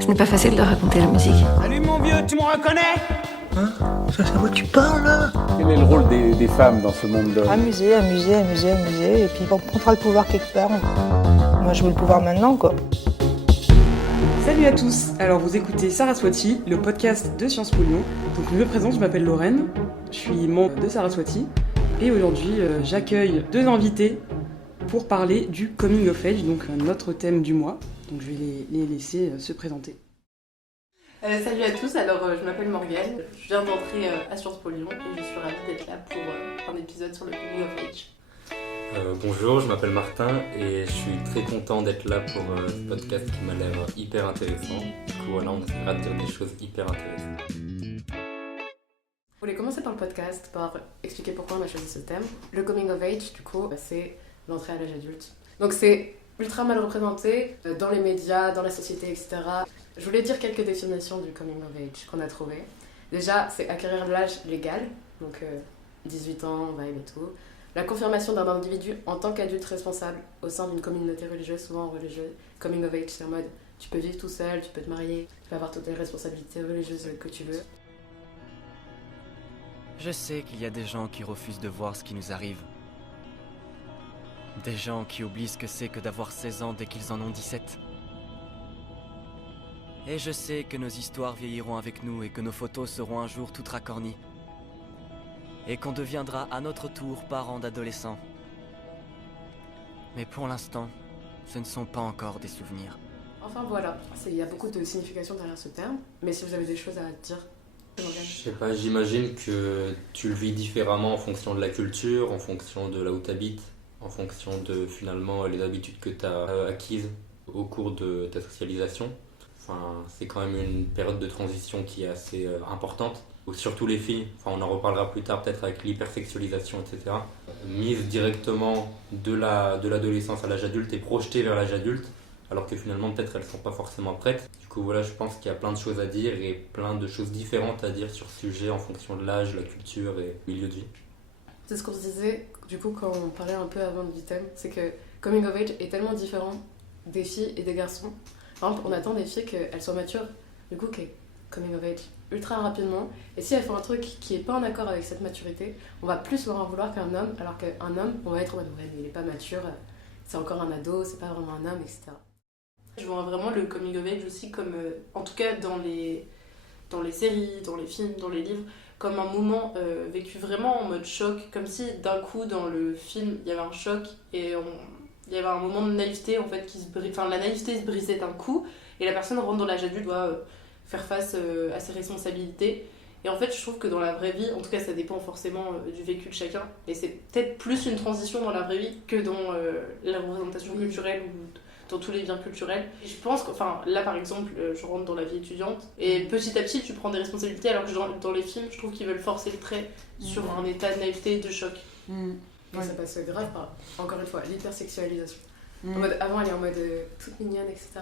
Ce n'est pas facile de raconter la musique. Salut mon vieux, tu me reconnais? Hein? Ça, c'est à moi que tu parles là? Quel est le rôle des femmes dans ce monde d'hommes? Amuser, et puis on prendra le pouvoir quelque part. Moi je veux le pouvoir maintenant quoi. Salut à tous, alors vous écoutez Saraswati, le podcast de Sciences Po Lyon. Donc je me présente, je m'appelle Lorraine, je suis membre de Saraswati et aujourd'hui j'accueille deux invités pour parler du coming of age, donc notre thème du mois. Donc je vais les laisser se présenter. Salut à tous, alors je m'appelle Morgane, je viens d'entrer à Sciences Po Lyon et je suis ravie d'être là pour un épisode sur le coming of age. Bonjour, je m'appelle Martin et je suis très content d'être là pour ce podcast qui m'a l'air hyper intéressant. Du coup voilà, on essaiera de dire des choses hyper intéressantes. Je voulais commencer par le podcast, par expliquer pourquoi on a choisi ce thème. Le coming of age, du coup, c'est l'entrée à l'âge adulte. Donc c'est ultra mal représenté dans les médias, dans la société, etc. Je voulais dire quelques définitions du coming of age qu'on a trouvé. Déjà, c'est acquérir l'âge légal, donc 18 ans, vibe et tout. La confirmation d'un individu en tant qu'adulte responsable au sein d'une communauté religieuse, souvent religieuse. Coming of age, c'est en mode tu peux vivre tout seul, tu peux te marier, tu peux avoir toutes les responsabilités religieuses que tu veux. Je sais qu'il y a des gens qui refusent de voir ce qui nous arrive. Des gens qui oublient ce que c'est que d'avoir 16 ans dès qu'ils en ont 17. Et je sais que nos histoires vieilliront avec nous et que nos photos seront un jour toutes racornies. Et qu'on deviendra à notre tour parents d'adolescents. Mais pour l'instant, ce ne sont pas encore des souvenirs. Enfin voilà, il y a beaucoup de significations derrière ce terme, mais si vous avez des choses à dire... Je sais pas, j'imagine que tu le vis différemment en fonction de la culture, en fonction de là où tu habites, en fonction de finalement les habitudes que tu as acquises au cours de ta socialisation. Enfin, c'est quand même une période de transition qui est assez importante. Surtout les filles, enfin, on en reparlera plus tard peut-être avec l'hypersexualisation, etc. Mise directement de l'adolescence à l'âge adulte et projetée vers l'âge adulte, alors que finalement peut-être elles ne sont pas forcément prêtes. Du coup voilà, je pense qu'il y a plein de choses à dire et plein de choses différentes à dire sur ce sujet en fonction de l'âge, la culture et le milieu de vie. C'est ce qu'on se disait du coup quand on parlait un peu avant du thème, c'est que coming of age est tellement différent des filles et des garçons. Par exemple, on attend des filles qu'elles soient matures, du coup qu'elles coming of age ultra rapidement, et si elles font un truc qui est pas en accord avec cette maturité, on va plus leur en vouloir qu'un homme, alors qu'un homme, on va être en mode ouais mais il est pas mature, c'est encore un ado, c'est pas vraiment un homme, etc. Je vois vraiment le coming of age aussi comme, en tout cas dans les séries, dans les films, dans les livres, comme un moment vécu vraiment en mode choc, comme si d'un coup dans le film il y avait un choc et il y avait un moment de naïveté en fait qui se brise, enfin la naïveté se brisait d'un coup et la personne rentre dans l'âge adulte, doit faire face à ses responsabilités. Et en fait je trouve que dans la vraie vie, en tout cas ça dépend forcément du vécu de chacun, et c'est peut-être plus une transition dans la vraie vie que dans la représentation culturelle ou dans tous les biens culturels. Et je pense que, enfin là par exemple je rentre dans la vie étudiante et petit à petit tu prends des responsabilités, alors que dans les films je trouve qu'ils veulent forcer le trait sur un état de naïveté et de choc. Et ça passe grave par, encore une fois, l'hypersexualisation. En mode, avant elle est en mode toute mignonne, etc.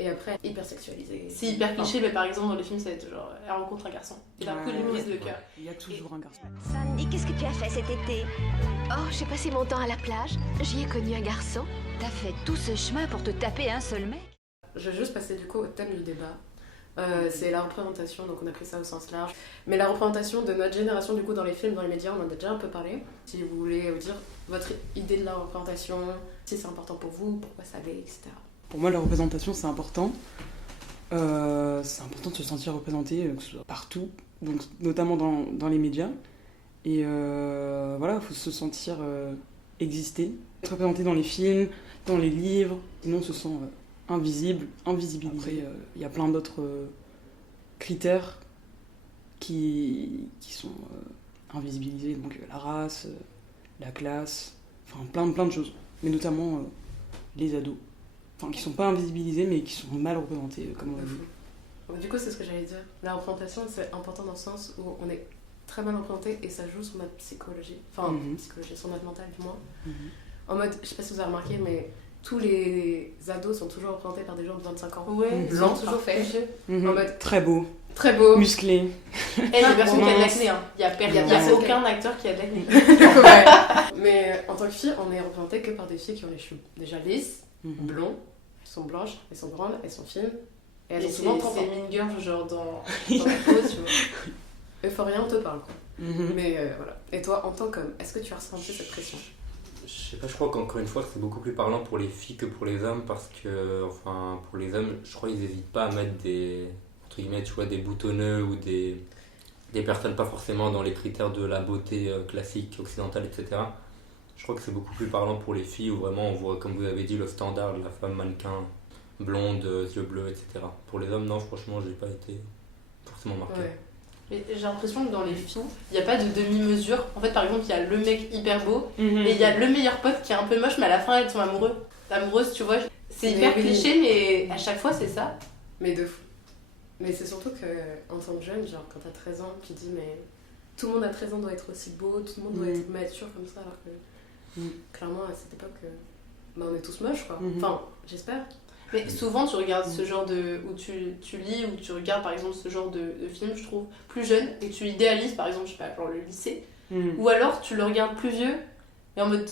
Et après, hypersexualisée. C'est hyper cliché, mais par exemple dans les films ça va être genre elle rencontre un garçon et d'un coup elle lui brise le cœur. Il y a toujours un garçon. Sandy, qu'est-ce que tu as fait cet été? Oh, j'ai passé mon temps à la plage. J'y ai connu un garçon. T'as fait tout ce chemin pour te taper un seul mec? Je vais juste passer du coup au thème du débat. C'est la représentation, donc on a pris ça au sens large. Mais la représentation de notre génération du coup dans les films, dans les médias, on en a déjà un peu parlé. Si vous voulez dire votre idée de la représentation, si c'est important pour vous, pourquoi ça l'est, etc. Pour moi la représentation c'est important. C'est important de se sentir représenté, que ce soit partout, donc notamment dans les médias. Et voilà, il faut se sentir exister, être représenté dans les films, dans les livres, sinon on se sent invisibilisé. Après, il y a plein d'autres critères qui sont invisibilisés, donc la race, la classe, enfin plein de choses, mais notamment les ados. Enfin, qui sont pas invisibilisés, mais qui sont mal représentés, comme on l'a vu. Du coup, c'est ce que j'allais dire. La représentation, c'est important dans le sens où on est très mal représenté et ça joue sur notre psychologie. Enfin, psychologie, sur notre mental, du moins. En mode, je sais pas si vous avez remarqué, mais tous les ados sont toujours représentés par des gens de 25 ans. Ouais, blancs, toujours faits. En mode très beau. Très beau. Musclé. Et il y a personne qui a de l'acné, hein. Il y a aucun acteur qui a de l'acné. Mais en tant que fille, on est représenté que par des filles qui ont les cheveux déjà lisses, blonds, elles sont blanches, elles sont grandes, elles sont fines, Et elles Et ont souvent c'est 30 ans. Mean Girls, genre dans la pause, tu vois. Euphoria, on te parle, quoi. Mhm. Mais voilà. Et toi, en tant qu'homme, est-ce que tu as ressenti cette pression? Je sais pas, je crois qu'encore une fois, c'est beaucoup plus parlant pour les filles que pour les hommes parce que, enfin, pour les hommes, je crois qu'ils n'hésitent pas à mettre des, entre guillemets, tu vois, des boutonneux ou des personnes pas forcément dans les critères de la beauté classique, occidentale, etc. Je crois que c'est beaucoup plus parlant pour les filles où vraiment on voit, comme vous avez dit, le standard de la femme mannequin, blonde, yeux bleus, etc. Pour les hommes, non, franchement, j'ai pas été forcément marqué. Ouais. Mais j'ai l'impression que dans les films, il n'y a pas de demi-mesure. En fait, par exemple, il y a le mec hyper beau Mhm. et il y a le meilleur pote qui est un peu moche, mais à la fin, elles sont amoureuses, tu vois. C'est Mais hyper oui. cliché, mais à chaque fois, c'est ça. Mais de fou. Mais c'est surtout que en tant que jeune, genre quand t'as 13 ans, tu te dis mais tout le monde à 13 ans doit être aussi beau, tout le monde doit Mhm. être mature comme ça, alors que Mhm. clairement à cette époque, bah, on est tous moches quoi. Mhm. Enfin, j'espère. Mais souvent, tu regardes ce genre de. Où tu lis, ou tu regardes par exemple ce genre de film, je trouve, plus jeune, et tu idéalises par exemple, je sais pas, genre le lycée. Mhm. Ou alors tu le regardes plus vieux, et en mode.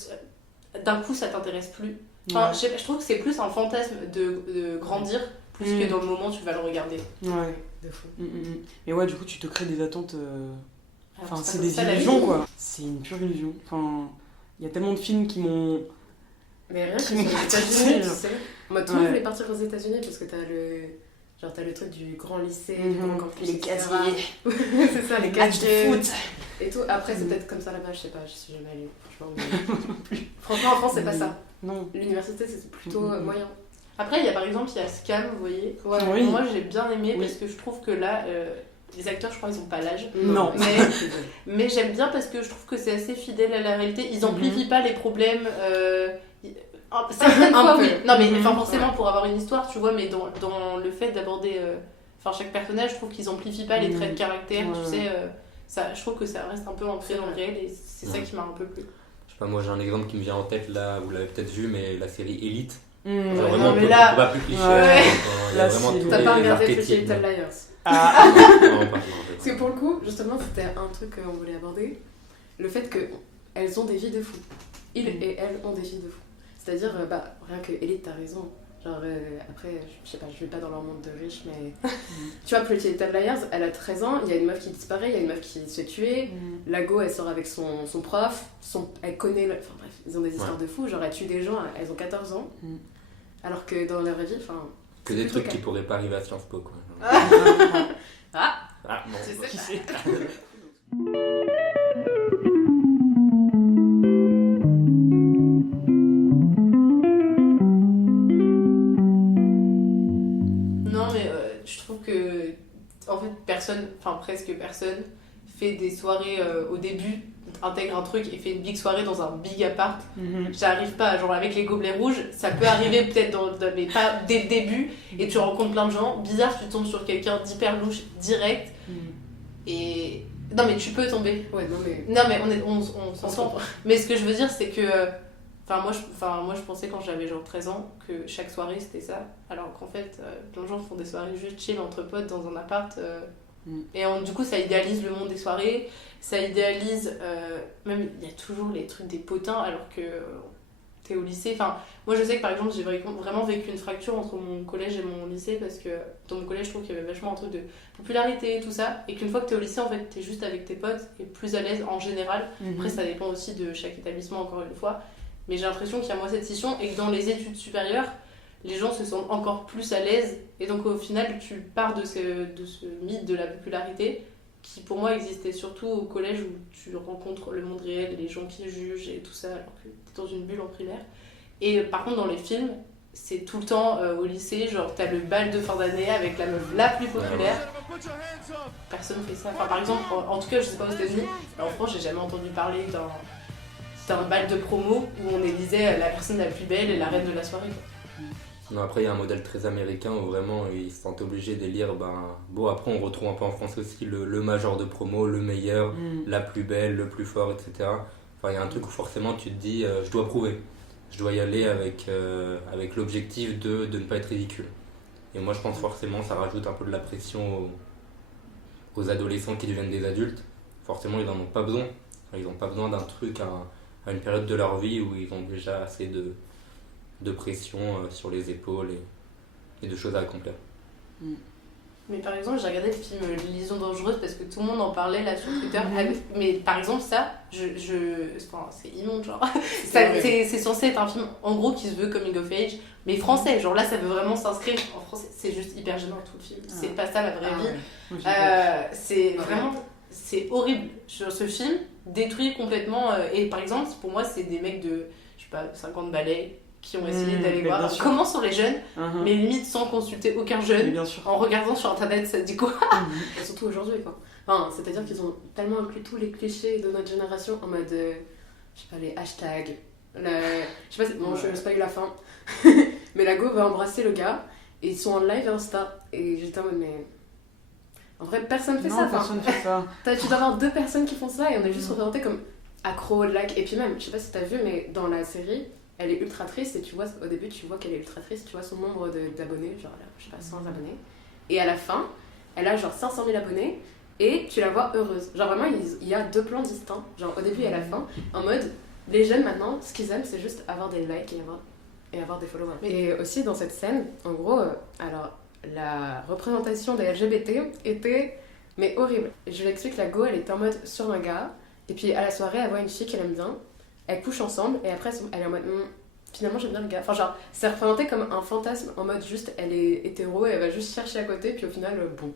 D'un coup, ça t'intéresse plus. Enfin, Ouais. je sais pas, je trouve que c'est plus un fantasme de grandir, plus que dans le moment où tu vas le regarder. Ouais. De fou. Mais ouais, du coup, tu te crées des attentes. Alors, Enfin, c'est c'est pas des comme ça, la illusions, vie. quoi. C'est une pure illusion. Enfin, il y a tellement de films qui m'ont. Mais rien que Qui sur les m'ont États-Unis, tu attiré. sais. Moi, tout le monde Ouais. voulait partir aux États-Unis parce que t'as le truc du grand lycée, du Mhm. grand campus, Les etc. casiers. C'est ça, les Match de casiers. foot. Et tout. Après, c'est peut-être comme ça là-bas, je sais pas, je suis jamais allée, franchement. Mais... franchement, en France, c'est pas ça. Non. L'université, c'est plutôt moyen. Après, il y a par exemple, il y a Scam, vous voyez. Ouais. Oui. Moi, j'ai bien aimé Oui. parce que je trouve que là, les acteurs, je crois, ils ont pas l'âge. Non. Mais j'aime bien parce que je trouve que c'est assez fidèle à la réalité. Ils amplifient pas les problèmes. Certaines Un fois, peu. oui. Non, mais Mhm. enfin, forcément, pour avoir une histoire, tu vois, mais dans le fait d'aborder. Enfin, chaque personnage, je trouve qu'ils amplifient pas les traits de caractère, tu Ouais. sais. Ça, je trouve que ça reste un peu ancré dans le réel et c'est ça Ouais. qui m'a un peu plu. Je sais pas, moi j'ai un exemple qui me vient en tête là, vous l'avez peut-être vu, mais la série Elite. Mhm. Genre, Ouais, vraiment, non, on mais peut là- pas plus cliché. Ouais. Il y a Là, vraiment c'est- tous T'as pas les regardé Pretty archétypes. Little Liars? Ah. Non, pas. Parce que pour le coup, justement, c'était un truc qu'on voulait aborder. Le fait qu'elles ont des vies de fou. Ils et elles ont des vies de fou. C'est-à-dire, rien que Elite, t'as raison. Genre, après, je sais pas, je vais pas dans leur monde de riches, mais. Tu vois, Pretty Little Liars, elle a 13 ans, il y a une meuf qui disparaît, il y a une meuf qui se fait tuer. La go, elle sort avec son prof, elle connaît. Enfin bref, ils ont des histoires de fou. Genre, elle tue des gens, elles ont 14 ans. Alors que dans leur vie, enfin. Que des trucs qui pourraient pas arriver à Sciences Po, quoi. Ah Ah, bon. Tu sais Qui pas. sait. Non, mais je trouve que, en fait, personne, enfin presque personne, fait des soirées au début, intègre un truc et fait une big soirée dans un big appart. Mhm. J'arrive pas, genre avec les gobelets rouges, ça peut arriver peut-être mais pas dès le début, et tu rencontres plein de gens. Bizarre, tu tombes sur quelqu'un d'hyper louche direct, et. Non, mais tu peux tomber. Ouais, non, mais. Non, mais on On se s'entend. comprend. Mais ce que je veux dire, c'est que. Moi, je pensais quand j'avais genre 13 ans que chaque soirée c'était ça. Alors qu'en fait, plein de gens font des soirées juste chill entre potes dans un appart. Et du coup, ça idéalise le monde des soirées. Ça idéalise. Même, il y a toujours les trucs des potins alors que t'es au lycée. Enfin, moi, je sais que par exemple, j'ai vraiment vécu une fracture entre mon collège et mon lycée parce que dans mon collège, je trouve qu'il y avait vachement un truc de popularité et tout ça. Et qu'une fois que t'es au lycée, en fait, t'es juste avec tes potes et plus à l'aise en général. Après, ça dépend aussi de chaque établissement, encore une fois. Mais j'ai l'impression qu'il y a moins cette scission et que dans les études supérieures, les gens se sentent encore plus à l'aise. Et donc au final, tu pars de ce mythe de la popularité qui pour moi existait surtout au collège où tu rencontres le monde réel, les gens qui jugent et tout ça, alors que t'es dans une bulle en primaire. Et par contre, dans les films, c'est tout le temps au lycée, genre t'as le bal de fin d'année avec la meuf la plus populaire. Personne fait ça. Enfin, par exemple, en tout cas, je sais pas aux États-Unis, mais en France, j'ai jamais entendu parler d'un bal de promo où on élisait la personne la plus belle et la reine de la soirée. Non, après, il y a un modèle très américain où vraiment ils se sentent obligés d'élire. Bon, après, on retrouve un peu en France aussi le major de promo, le meilleur, la plus belle, le plus fort, etc. Enfin, il y a un truc où forcément tu te dis je dois prouver. Je dois y aller avec l'objectif de ne pas être ridicule. Et moi, je pense forcément ça rajoute un peu de la pression aux adolescents qui deviennent des adultes. Forcément, ils n'en ont pas besoin. Enfin, ils n'ont pas besoin d'un truc à une période de leur vie où ils ont déjà assez de pression sur les épaules et de choses à accomplir. Mais par exemple, j'ai regardé le film Liaison dangereuse parce que tout le monde en parlait là sur Twitter. Mais par exemple, ça, enfin, c'est immonde, genre. C'est censé être un film en gros qui se veut coming of age, mais français. Genre là, ça veut vraiment s'inscrire en français. C'est juste hyper gênant tout le film. C'est pas ça la vraie vie. Ouais. C'est vraiment. C'est horrible. Ce film détruit complètement. Et par exemple, pour moi, c'est des mecs de, je sais pas, 50 balais qui ont essayé d'aller voir comment sont les jeunes, mais limite sans consulter aucun jeune, en regardant sur internet ça dit quoi. Et surtout aujourd'hui quoi. Enfin, c'est-à-dire qu'ils ont tellement inclus tous les clichés de notre génération en mode, je sais pas, les hashtags, je sais pas, bon je spoil la fin, mais la go va embrasser le gars et ils sont en live Insta et j'étais en mode mais... En vrai personne fait ça. Personne fait ça. Tu dois avoir 2 personnes qui font ça et on est juste représentés comme accro, like, et puis même, je sais pas si t'as vu mais dans la série, elle est ultra triste et tu vois, au début tu vois qu'elle est ultra triste, tu vois son nombre d'abonnés, genre je sais pas, 100 abonnés. Et à la fin, elle a genre 500 000 abonnés et tu la vois heureuse. Genre vraiment, il y a 2 plans distincts, genre au début et à la fin, en mode, les jeunes maintenant, ce qu'ils aiment c'est juste avoir des likes et avoir des followers. Et aussi dans cette scène, en gros, alors la représentation des LGBT était, mais horrible. Je l'explique, la go elle était en mode sur un gars et puis à la soirée elle voit une fille qu'elle aime bien. Elles couchent ensemble et après elle est en mode finalement j'aime bien le gars. Enfin genre c'est représenté comme un fantasme en mode juste elle est hétéro et elle va juste chercher à côté puis au final bon.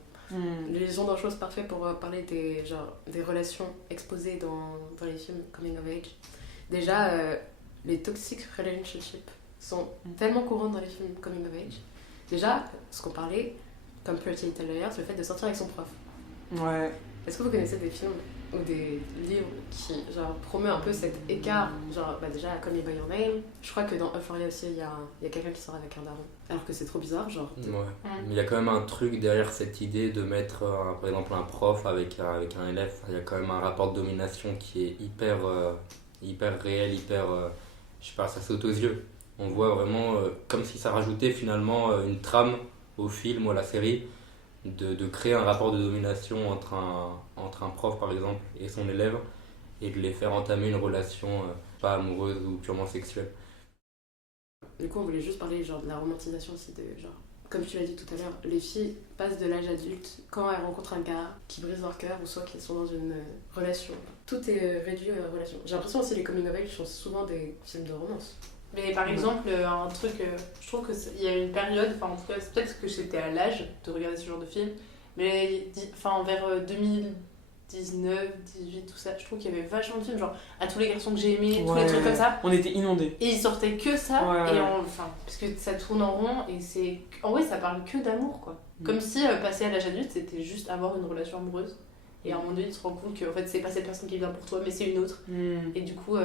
Les gens dangereuses parfait pour parler des relations exposées dans les films coming of age. Déjà les toxic relationships sont tellement courantes dans les films coming of age. Déjà ce qu'on parlait comme Pretty Little Liars, le fait de sortir avec son prof. Ouais. Est-ce que vous connaissez des films ou des livres qui genre promeut un peu cet écart, genre bah déjà Call Me By Your Name, je crois que dans Euphoria aussi il y a quelqu'un qui sort avec un daron alors que c'est trop bizarre genre mais il y a quand même un truc derrière cette idée de mettre par exemple un prof avec un élève. Il y a quand même un rapport de domination qui est hyper réel, je sais pas, ça saute aux yeux. On voit vraiment comme si ça rajoutait finalement une trame au film ou à la série, de créer un rapport de domination entre un prof par exemple et son élève et de les faire entamer une relation pas amoureuse ou purement sexuelle. Du coup on voulait juste parler genre de la romantisation aussi de genre, comme tu l'as dit tout à l'heure, les filles passent de l'âge adulte quand elles rencontrent un gars qui brise leur cœur ou soit qu'elles sont dans une relation. Tout est réduit à la relation. J'ai l'impression aussi que les coming of age sont souvent des films de romance. Mais par exemple, un truc, je trouve qu'il y a une période, enfin en tout cas c'est peut-être que j'étais à l'âge de regarder ce genre de film, mais vers 2019, 18, tout ça, je trouve qu'il y avait vachement de films, genre À tous les garçons que j'ai aimés, tous les trucs comme ça. On était inondés. Et ils sortaient que ça, parce que ça tourne en rond, et c'est... En vrai, ça parle que d'amour, quoi. Comme si passer à l'âge adulte, c'était juste avoir une relation amoureuse. Et à un moment donné, tu te rends compte que en fait, c'est pas cette personne qui vient pour toi, mais c'est une autre. Et du coup,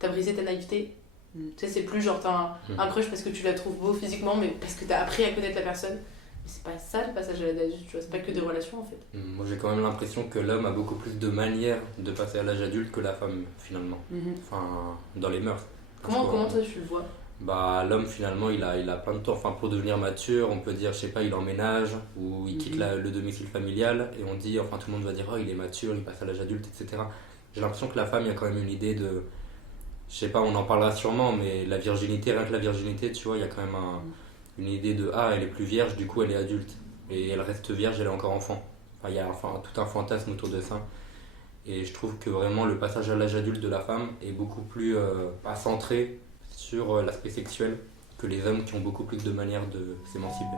t'as brisé ta naïveté. Tu sais, c'est plus genre t'as un crush parce que tu la trouves beau physiquement, mais parce que t'as appris à connaître la personne. Mais c'est pas ça le passage à l'âge adulte, tu vois, c'est pas que des relations en fait. Moi j'ai quand même l'impression que l'homme a beaucoup plus de manières de passer à l'âge adulte que la femme finalement. Enfin, dans les mœurs. Comment toi tu le vois? Bah l'homme finalement il a plein de temps, enfin pour devenir mature, on peut dire, je sais pas, il emménage ou il quitte le domicile familial et on dit, enfin tout le monde va dire, oh il est mature, il passe à l'âge adulte, etc. J'ai l'impression que la femme, il y a quand même une idée de... Je sais pas, on en parlera sûrement, mais la virginité, rien que la virginité, tu vois, il y a quand même une idée de elle est plus vierge, du coup elle est adulte. Et elle reste vierge, elle est encore enfant. Enfin, il y a tout un fantasme autour de ça. Et je trouve que vraiment le passage à l'âge adulte de la femme est beaucoup plus pas centré sur l'aspect sexuel que les hommes qui ont beaucoup plus de manières de s'émanciper.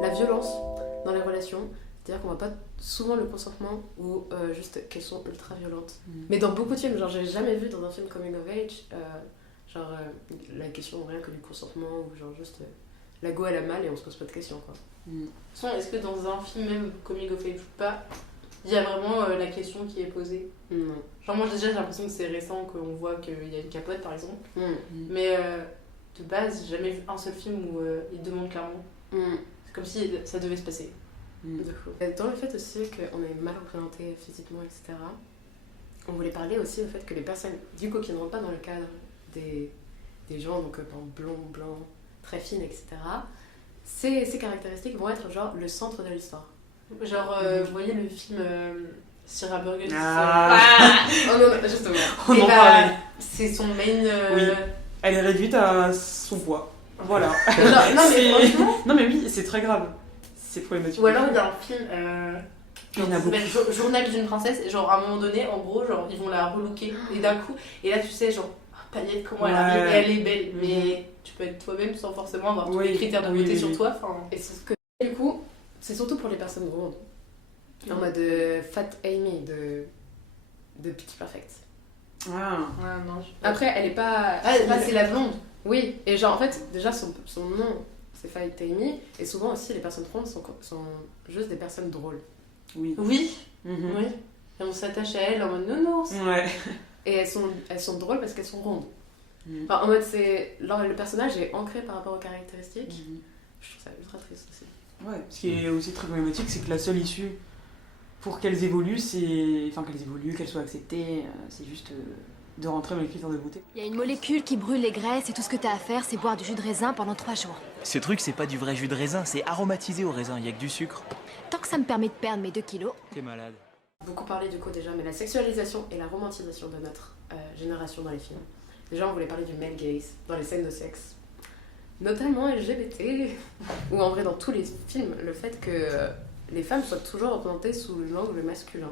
La violence dans les relations. C'est-à-dire qu'on voit pas souvent le consentement ou juste qu'elles sont ultra violentes. Mais dans beaucoup de films, genre j'ai jamais vu dans un film coming of age, la question rien que du consentement ou genre juste la go elle a mal et on se pose pas de questions quoi. De toute façon, est-ce que dans un film même coming of age ou pas, il y a vraiment la question qui est posée? Non. Genre moi déjà j'ai l'impression que c'est récent qu'on voit qu'il y a une capote par exemple. Mais de base j'ai jamais vu un seul film où ils demandent clairement. C'est comme si ça devait se passer. Dans le fait aussi qu'on est mal représenté physiquement, etc., on voulait parler aussi du fait que les personnes du coup qui ne rentrent pas dans le cadre des gens donc blonds, blancs, très fines, etc., ces caractéristiques vont être genre le centre de l'histoire. Genre vous voyez le film Cyril Burger oh non, justement. On en parlait. c'est son main. Oui. Elle est réduite à son poids. Voilà. Non, mais franchement. Non, mais oui, c'est très grave. C'est problématique. Ou alors il y a un film. Il y en a qui s'appelle Journal d'une princesse. Et genre, à un moment donné, en gros, genre, ils vont la relooker. Et d'un coup. Et là, tu sais, genre, Paillette, comment elle arrive. Et elle est belle. Mais tu peux être toi-même sans forcément avoir tous les critères de beauté sur toi. Et c'est ce que. Du coup, c'est surtout pour les personnes rondes. En mode Fat Amy de Pitch Perfect. Ah non. Après, elle est pas. Ah, c'est la blonde. Oui, et genre en fait, déjà son nom c'est Fat Amy, et souvent aussi les personnes rondes sont juste des personnes drôles. Oui. Oui. Oui. Et on s'attache à elles en mode nounours. Ouais. Et elles sont drôles parce qu'elles sont rondes. Enfin, en mode, le personnage est ancré par rapport aux caractéristiques. Je trouve ça ultra triste aussi. Ouais, ce qui est aussi très problématique, c'est que la seule issue pour qu'elles évoluent, qu'elles soient acceptées, c'est juste de rentrer dans les critères de beauté. Il y a une molécule qui brûle les graisses et tout ce que t'as à faire, c'est boire du jus de raisin pendant 3 jours. Ce truc, c'est pas du vrai jus de raisin, c'est aromatisé au raisin, y a que du sucre. Tant que ça me permet de perdre mes 2 kilos. T'es malade. Beaucoup parlé du coup déjà, mais la sexualisation et la romantisation de notre génération dans les films. Déjà, on voulait parler du male gaze dans les scènes de sexe, notamment LGBT, ou en vrai dans tous les films, le fait que les femmes soient toujours représentées sous l'angle masculin.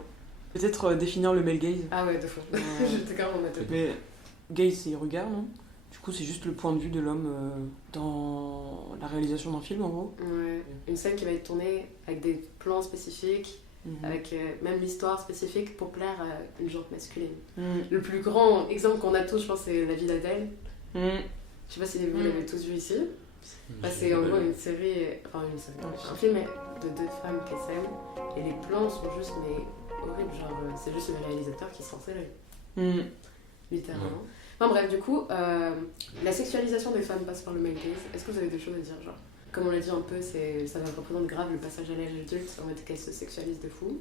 Peut-être définir le male gaze. Ah ouais, de fou. J'étais carrément ma tête. Mais gaze, c'est regard, non? Du coup, c'est juste le point de vue de l'homme dans la réalisation d'un film, en gros. Ouais. Une scène qui va être tournée avec des plans spécifiques, avec même l'histoire spécifique pour plaire à une gente masculine. Le plus grand exemple qu'on a tous, je pense, c'est La vie d'Adèle. Je sais pas si vous l'avez tous vu ici. C'est en gros une série, un film de 2 femmes qui s'aiment, et les plans sont juste horribles, genre c'est juste le réalisateur qui s'en sert, littéralement. Enfin bref, du coup, la sexualisation des femmes passe par le male gaze. Est-ce que vous avez des choses à dire, genre? Comme on l'a dit un peu, ça représente grave le passage à l'âge adulte, en mode qu'elle se sexualise de fou.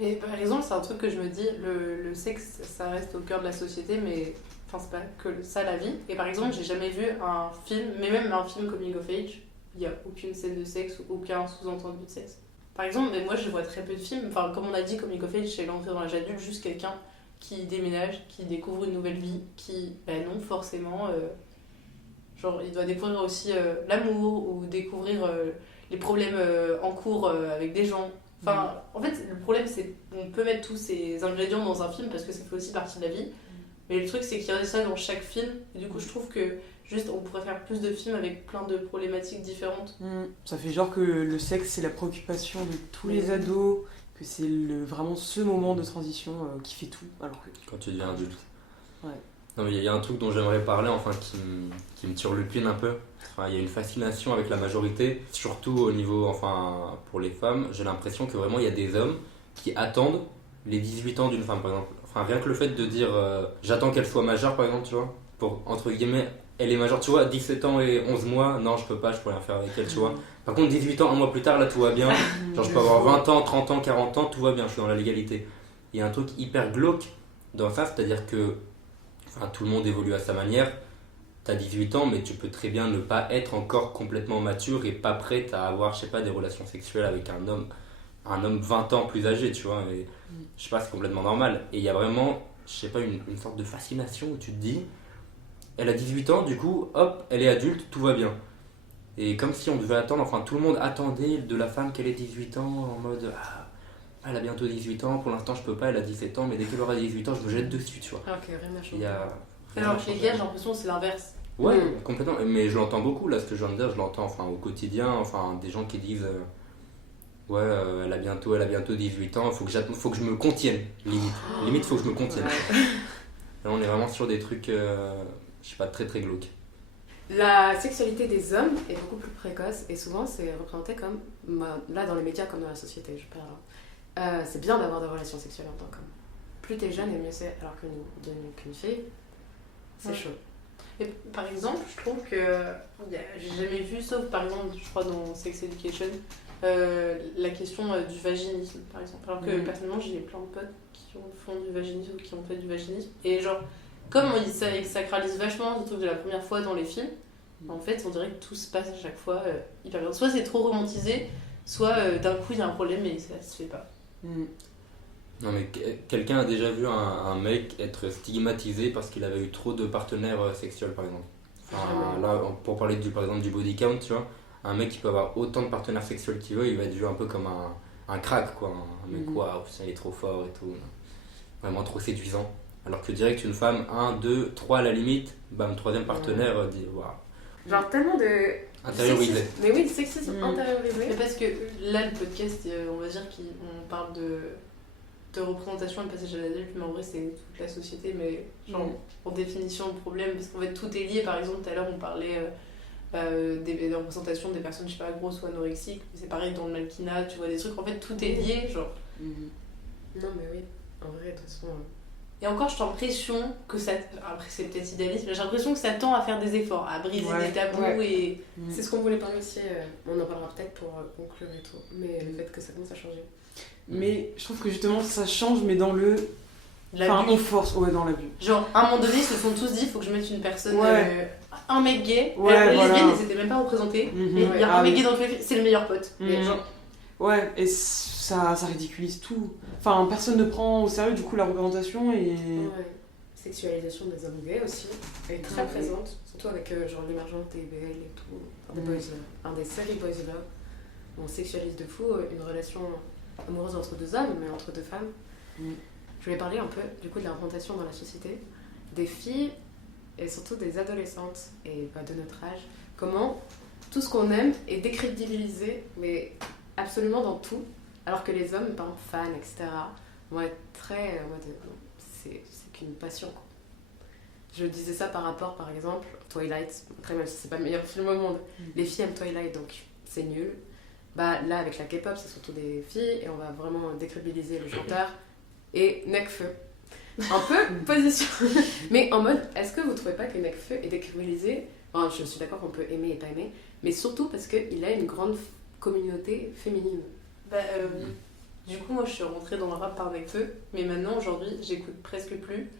Mais par exemple, c'est un truc que je me dis, le sexe, ça reste au cœur de la société, mais enfin, c'est pas que ça la vie. Et par exemple, j'ai jamais vu un film, mais même un film coming of age, il n'y a aucune scène de sexe ou aucun sous-entendu de sexe. Par exemple, mais moi je vois très peu de films, enfin, comme on a dit, coming of age, c'est l'entrée dans l'âge adulte, juste quelqu'un qui déménage, qui découvre une nouvelle vie, qui, non, forcément, genre, il doit découvrir aussi l'amour ou découvrir les problèmes en cours avec des gens. Enfin, en fait, le problème, c'est qu'on peut mettre tous ces ingrédients dans un film parce que ça fait aussi partie de la vie. Mais le truc, c'est qu'il y a ça dans chaque film. Et du coup, je trouve que juste, on pourrait faire plus de films avec plein de problématiques différentes. Ça fait genre que le sexe, c'est la préoccupation de tous les ados, que c'est vraiment ce moment de transition qui fait tout. Alors que... Quand tu deviens adulte. Ouais. Non, mais il y a un truc dont j'aimerais parler, enfin, qui me turlupine un peu. Enfin, il y a une fascination avec la majorité, surtout au niveau, enfin, pour les femmes. J'ai l'impression que vraiment, il y a des hommes qui attendent les 18 ans d'une femme, par exemple. Enfin, rien que le fait de dire j'attends qu'elle soit majeure, par exemple, tu vois, pour, entre guillemets, elle est majeure, tu vois, 17 ans et 11 mois, non, je peux pas, je peux rien faire avec elle, tu vois. Par contre, 18 ans, un mois plus tard, là, tout va bien. Genre, je peux avoir 20 ans, 30 ans, 40 ans, tout va bien, je suis dans la légalité. Il y a un truc hyper glauque dans ça, c'est-à-dire que tout le monde évolue à sa manière. T'as 18 ans, mais tu peux très bien ne pas être encore complètement mature et pas prête à avoir, je sais pas, des relations sexuelles avec un homme 20 ans plus âgé, tu vois. Et, je sais pas, c'est complètement normal. Et il y a vraiment, je sais pas, une sorte de fascination où tu te dis, elle a 18 ans, du coup, hop, elle est adulte, tout va bien. Et comme si on devait attendre, enfin, tout le monde attendait de la femme qu'elle ait 18 ans, en mode, elle a bientôt 18 ans, pour l'instant je peux pas, elle a 17 ans, mais dès qu'elle aura 18 ans, je me jette dessus, tu vois. Ah, ok, rien n'a changé. Alors que les gars, j'ai l'impression que c'est l'inverse. Ouais, complètement. Mais je l'entends beaucoup, là, ce que je viens de dire, je l'entends enfin, au quotidien, enfin, des gens qui disent ouais, elle a bientôt 18 ans, faut que je me contienne, limite. Limite, faut que je me contienne. Là, on est vraiment sur des trucs, je sais pas, très très glauques. La sexualité des hommes est beaucoup plus précoce et souvent c'est représenté comme, là dans les médias comme dans la société, je parle. C'est bien d'avoir des relations sexuelles en tant qu'homme. Plus t'es jeune et mieux c'est, alors qu'une fille, c'est chaud. Et par exemple, je trouve que j'ai jamais vu, sauf par exemple, je crois dans Sex Education, la question du vaginisme, par exemple. Alors que personnellement, j'ai plein de potes qui font du vaginisme ou qui ont fait du vaginisme. Et genre, comme ils sacralisent vachement le truc de la première fois dans les films, en fait, on dirait que tout se passe à chaque fois hyper bien. Soit c'est trop romantisé, soit d'un coup il y a un problème et ça se fait pas. Non mais quelqu'un a déjà vu un mec être stigmatisé parce qu'il avait eu trop de partenaires sexuels par exemple. Enfin, là, pour parler par exemple du body count, tu vois, un mec qui peut avoir autant de partenaires sexuels qu'il veut, il va être vu un peu comme un crack quoi. Un mec, waouh, putain, il est trop fort et tout. Vraiment trop séduisant. Alors que direct une femme, 1, 2, 3 à la limite, bam, troisième partenaire, dit waouh. Genre tellement de... Intériorisé. Mais oui, le sexisme intériorisé. Mais parce que là, le podcast, on va dire qu'on parle de représentation et de passage à l'adulte, mais en vrai, c'est toute la société, mais genre, en définition, le problème, parce qu'en fait, tout est lié. Par exemple, tout à l'heure, on parlait des représentations des personnes, je sais pas, grosses ou anorexiques. C'est pareil dans le mannequinat, tu vois, des trucs, en fait, tout est lié, genre. Non, mais oui, en vrai, de toute façon... Et encore, j'ai l'impression que ça... Après, c'est peut-être idéaliste, mais j'ai l'impression que ça tend à faire des efforts, à briser des tabous et... C'est ce qu'on voulait parler aussi, on en parlera peut-être pour conclure et tout, mais le fait que ça commence à changer. Mais je trouve que justement ça change, mais dans le... Enfin, L'abus. on force, ouais, dans l'abus. Genre, à un moment donné, ils se sont tous dit, il faut que je mette une personne... un mec gay, Ouais, les voilà. lesbiennes, elles étaient même pas représentées, et il y a un mec gay dans le film, c'est le meilleur pote. Et genre, Ouais, et ça ridiculise tout. Enfin, personne ne prend au sérieux du coup la représentation et... Ouais. Sexualisation des hommes gays aussi est très présente, surtout avec genre l'émergence des BL et tout, enfin, des boys, des séries boys love, où on sexualise de fou une relation amoureuse entre deux hommes, mais entre deux femmes. Je voulais parler un peu du coup de la représentation dans la société des filles et surtout des adolescentes et de notre âge. Comment tout ce qu'on aime est décrédibilisé, mais absolument dans tout, alors que les hommes, par exemple fans, etc., vont être très en mode c'est qu'une passion quoi. Je disais ça par rapport par exemple Twilight, après même si c'est pas le meilleur film au monde, les filles aiment Twilight donc c'est nul. Bah là avec la K-pop c'est surtout des filles et on va vraiment décrédibiliser le chanteur et Nekfeu. Un peu position. Mais en mode, est-ce que vous trouvez pas que Nekfeu est décrédibilisé? Enfin, je suis d'accord qu'on peut aimer et pas aimer, mais surtout parce qu'il a une grande communauté féminine. du coup, moi je suis rentrée dans le rap par Nekfeu, mais maintenant aujourd'hui j'écoute presque plus.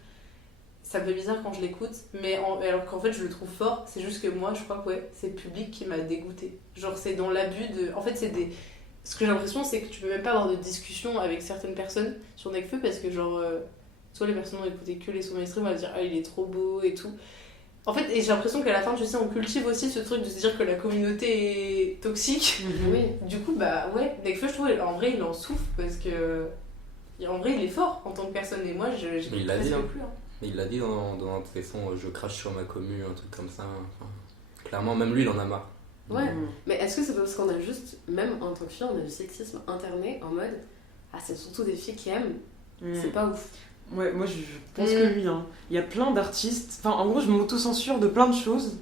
Ça me fait bizarre quand je l'écoute, mais alors qu'en fait je le trouve fort, c'est juste que moi je crois que c'est le public qui m'a dégoûtée. Genre c'est dans l'abus de. En fait, c'est des. Ce que j'ai l'impression, c'est que tu peux même pas avoir de discussion avec certaines personnes sur Nekfeu parce que, genre, soit les personnes ont écouté que les sons mainstream, on va dire ah il est trop beau et tout. En fait, et j'ai l'impression qu'à la fin, tu sais, on cultive aussi ce truc de se dire que la communauté est toxique. Oui. Du coup, bah ouais, Nekfeu, je trouve, en vrai, il en souffre parce que. En vrai, il est fort en tant que personne et moi, j'ai Mais il l'a dit, hein. plus. Il l'a dit dans un de ses sons, je crache sur ma commu, un truc comme ça. Enfin, clairement, même lui, il en a marre. Ouais, mais est-ce que c'est parce qu'on a juste, même en tant que fille, on a du sexisme interné en mode c'est surtout des filles qui aiment, c'est pas ouf. Ouais, moi je pense que oui. Hein. Il y a plein d'artistes, enfin en gros je m'auto-censure de plein de choses,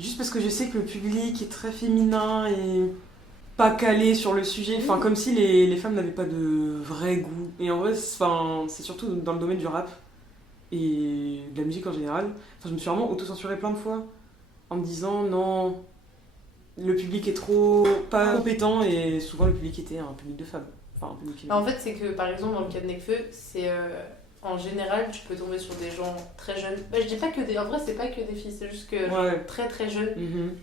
juste parce que je sais que le public est très féminin et pas calé sur le sujet, enfin comme si les femmes n'avaient pas de vrai goût. Et en vrai, c'est surtout dans le domaine du rap et de la musique en général. Enfin, je me suis vraiment auto-censurée plein de fois en me disant non, le public est trop pas compétent et souvent le public était un public de femmes. Enfin, un public féminin. En fait, c'est que par exemple, dans le cas de Nekfeu, c'est en général, tu peux tomber sur des gens très jeunes. Bah, je dis pas que des. En vrai, c'est pas que des filles, c'est juste que très très jeunes.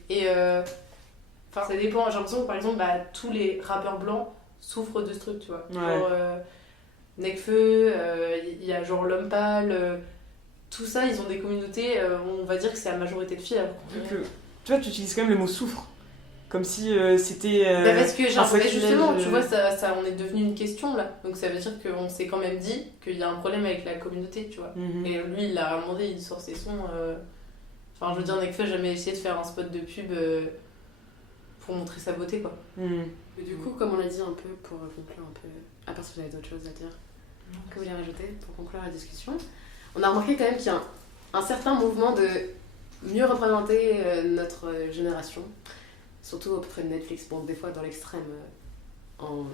Et enfin, ça dépend. J'ai l'impression que par exemple, tous les rappeurs blancs souffrent de ce truc, tu vois. Genre Nekfeu, il y a genre L'Homme Pâle, tout ça, ils ont des communautés, on va dire que c'est la majorité de filles. Alors tu vois, tu utilises quand même le mot souffre. Comme si c'était. Parce que justement, tu vois, ça, on est devenu une question là. Donc ça veut dire qu'on s'est quand même dit qu'il y a un problème avec la communauté, tu vois. Et lui, il l'a demandé, il sort ses sons. Enfin, je veux dire, Nekfeu n'a jamais essayé de faire un spot de pub pour montrer sa beauté, quoi. Et du coup, comme on l'a dit un peu, pour conclure un peu, à part si vous avez d'autres choses à dire, que vous voulez rajouter pour conclure la discussion, on a remarqué quand même qu'il y a un certain mouvement de mieux représenter notre génération. Surtout auprès de Netflix, bon, des fois dans l'extrême, en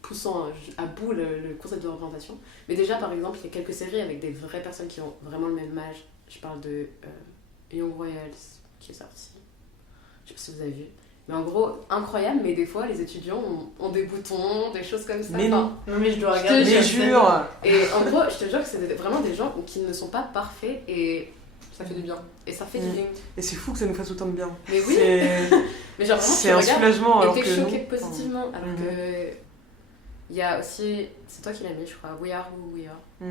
poussant à bout le concept de représentation. Mais déjà, par exemple, il y a quelques séries avec des vraies personnes qui ont vraiment le même âge. Je parle de Young Royals, qui est sorti. Je sais pas si vous avez vu. Mais en gros, incroyable, mais des fois, les étudiants ont des boutons, des choses comme ça. Mais non, mais je dois regarder. Je te jure. Et en gros, je te jure que c'est vraiment des gens qui ne sont pas parfaits et ça fait du bien. Et ça fait du bien. Et c'est fou que ça nous fasse autant de bien. Mais oui. Mais genre vraiment, c'est un soulagement alors et que t'es choqué non. positivement alors que Il y a aussi, c'est toi qui l'as mis, je crois, We Are Who We Are.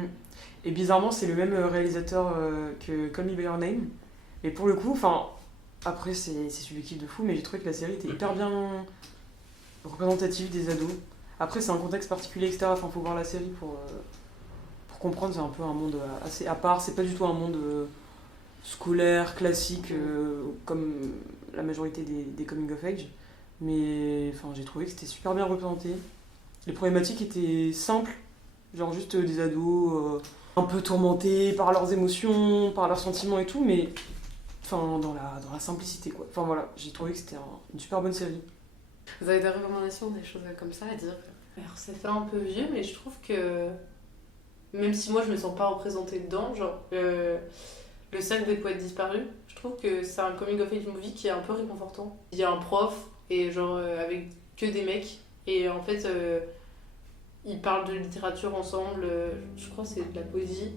Et bizarrement, c'est le même réalisateur que Call Me By Your Name. Et pour le coup, enfin, après c'est subjectif de fou, mais j'ai trouvé que la série était hyper bien représentative des ados. Après, c'est un contexte particulier, etc. Enfin, faut voir la série pour comprendre. C'est un peu un monde assez à part. C'est pas du tout un monde scolaire, classique, comme la majorité des coming of age. Mais enfin, j'ai trouvé que c'était super bien représenté. Les problématiques étaient simples, genre juste des ados un peu tourmentés par leurs émotions, par leurs sentiments et tout, mais enfin, dans la simplicité, quoi. Enfin voilà, j'ai trouvé que c'était une super bonne série. Vous avez des recommandations, des choses comme ça à dire? Alors ça fait un peu vieux, mais je trouve que même si moi je me sens pas représentée dedans, genre le cercle des poètes disparus, je trouve que c'est un coming of age movie qui est un peu réconfortant. Il y a un prof et genre avec que des mecs et en fait ils parlent de littérature ensemble, je crois que c'est de la poésie.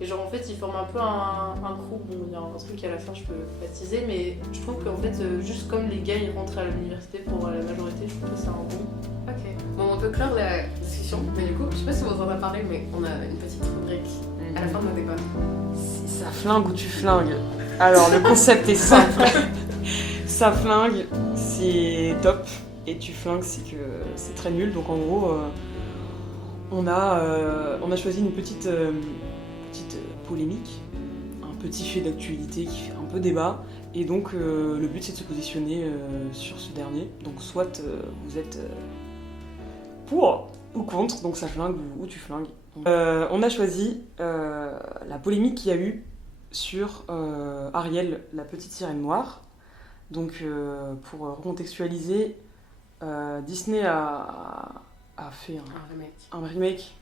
Et genre en fait ils forment un peu un groupe, bon il y a un truc à la fin je peux baptiser, mais je trouve qu'en fait juste comme les gars ils rentrent à l'université pour la majorité, je trouve que c'est un bon. Ok, bon on peut clore la discussion, mais du coup je sais pas si vous en avez parlé, mais on a une petite rubrique à la fin de nos débats. Si ça flingue ou tu flingues. Alors le concept est simple. Ça flingue, c'est top, et tu flingues, c'est que c'est très nul. Donc en gros, on a choisi une petite polémique, un petit fait d'actualité qui fait un peu débat, et donc le but c'est de se positionner sur ce dernier. Donc soit vous êtes pour ou contre, donc ça flingue ou tu flingues. On a choisi la polémique qu'il y a eu sur Ariel, la petite sirène noire. Donc pour recontextualiser, Disney a fait un remake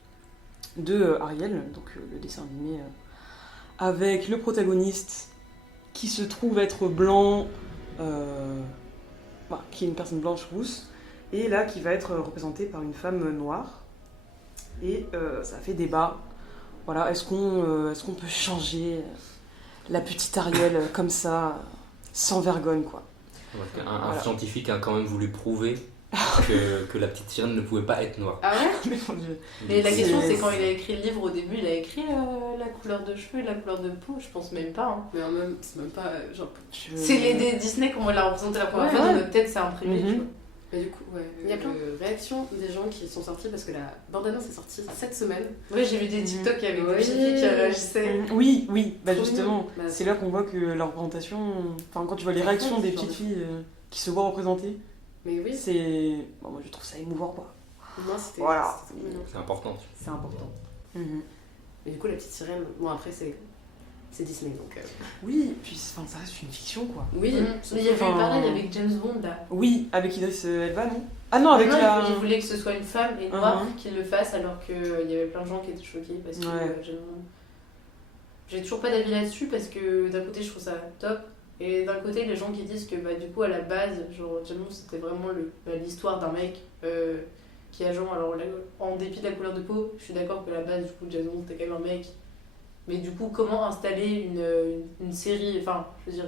de Ariel, donc le dessin animé, avec le protagoniste qui se trouve être blanc, qui est une personne blanche rousse, et là qui va être représenté par une femme noire. Et ça fait débat. Voilà, est-ce qu'on peut changer la petite Ariel comme ça, sans vergogne, quoi. Un scientifique a quand même voulu prouver que la petite sirène ne pouvait pas être noire. Ah ouais? Mais la question c'est quand il a écrit le livre au début, il a écrit la couleur de cheveux et la couleur de peau, je pense même pas. Hein. Mais c'est même pas genre. C'est les Disney comment on l'a représenté la première fois dans notre tête, c'est imprimé, tu vois. Mais du coup, il y a plein de réactions des gens qui sont sortis parce que la bande-annonce est sortie cette semaine. Oui, j'ai vu des TikTok avec des filles qui réagissaient. Oui, bah justement, c'est là qu'on voit que la représentation. Enfin, quand tu vois les réactions des petites filles qui se voient représentées, mais oui, c'est. Bon, moi je trouve ça émouvant, quoi. Moi c'était. Voilà. C'est important. C'est important. Mais du coup, la petite sirène, bon après c'est Disney donc. Oui, puis ça reste une fiction, quoi. Oui, mais il y avait pareil avec James Bond là. Oui, avec Idris Elba, non? Ah non, avec la. Il voulait que ce soit une femme et noire qui le fasse, alors qu'il y avait plein de gens qui étaient choqués parce que James Bond. J'ai toujours pas d'avis là-dessus parce que d'un côté je trouve ça top et d'un côté les gens qui disent que du coup à la base genre James Bond c'était vraiment l'histoire d'un mec qui a genre alors en dépit de la couleur de peau, je suis d'accord que à la base du coup James Bond c'était quand même un mec. Mais du coup, comment installer une série, enfin, je veux dire,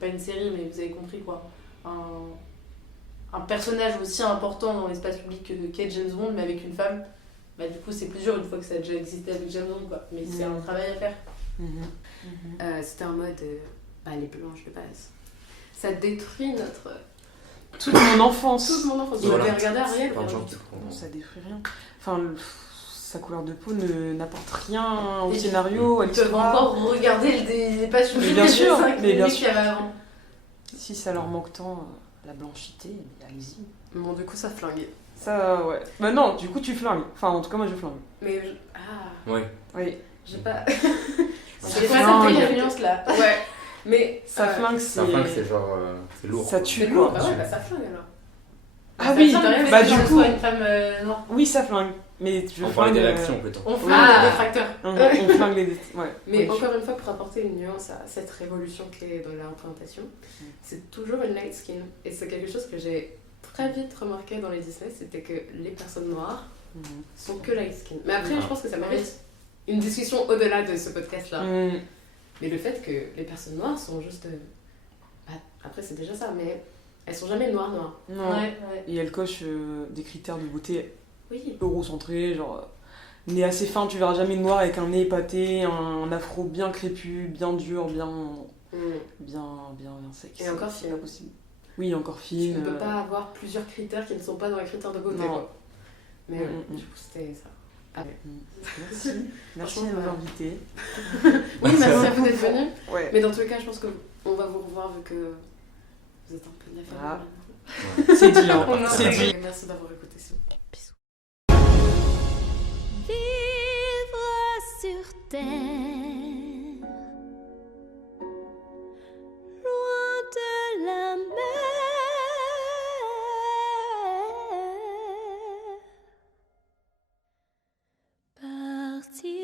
pas une série, mais vous avez compris quoi, un personnage aussi important dans l'espace public qu'est James Bond, mais avec une femme, du coup, c'est plus dur une fois que ça a déjà existé avec James Bond, quoi. Mais c'est un travail à faire. C'était en mode, les blanches de base. Ça détruit toute mon enfance. Vous avez regardé Ariel? Ça détruit rien. Enfin, sa couleur de peau n'apporte rien au scénario, à l'histoire. Ils peuvent encore regarder les pages mais bien sûr, mais bien sûr. Avant. Si ça leur manque tant la blanchité, allez-y. Bon, du coup, ça flingue. Ça, ouais. Bah non, du coup, tu flingues. Enfin, en tout cas, moi, je flingue. Mais Ouais. Oui. J'ai pas. C'est quoi cette nuance là? Ouais. Mais ça flingue, c'est. Ça flingue, c'est genre. C'est lourd. Ça tue, quoi. lourd. Bah ouais, ça flingue alors. Ah oui, du coup. Une femme noire. Oui, ça flingue. Mais on parle des réactions plutôt. On flingue les détracteurs. On flingue les. Ouais. Mais encore une fois, pour apporter une nuance à cette révolution qui est dans la représentation, c'est toujours une light skin. Et c'est quelque chose que j'ai très vite remarqué dans les Disney, c'était que les personnes noires sont que light skin. Mais après, je pense que ça mérite une discussion au-delà de ce podcast-là. Mais le fait que les personnes noires sont juste. Après, c'est déjà ça, mais elles sont jamais noires. Non. Ouais. Et elles cochent des critères de beauté Oui. Eurocentré, genre nez assez fin, tu verras jamais de noir avec un nez épaté, un afro bien crépu, bien dur, bien sec. Et encore c'est fine. pas possible. Oui, encore fine. Tu ne peux pas avoir plusieurs critères qui ne sont pas dans les critères de beauté, Non. quoi. Mais du coup, c'était ça. Ah ouais. Merci. Merci de m'avoir invité. Oui, merci à vous d'être venus. Ouais. Mais dans tous les cas, je pense qu'on va vous revoir vu que vous êtes un peu de la famille. Ah. C'est dit, hein. C'est dit. Merci d'avoir écouté ça. Bisous. Vivre sur terre, loin de la mer, partir